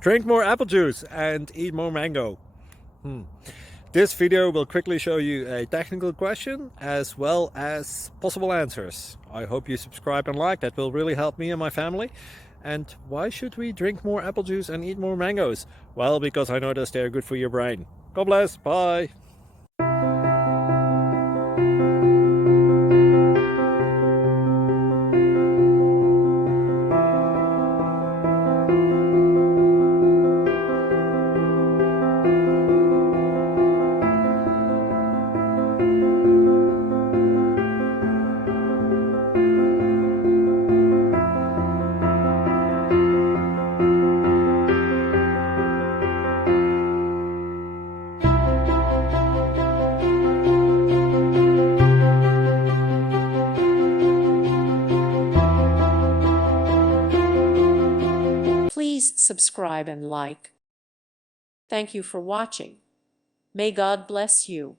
Drink more apple juice and eat more mango. This video will quickly show you a technical question as well as possible answers. I hope you subscribe and like, that will really help me and my family. And why should we drink more apple juice and eat more mangoes? Well, because I noticed they're good for your brain. God bless, bye! Please subscribe and like. Thank you for watching. May God bless you.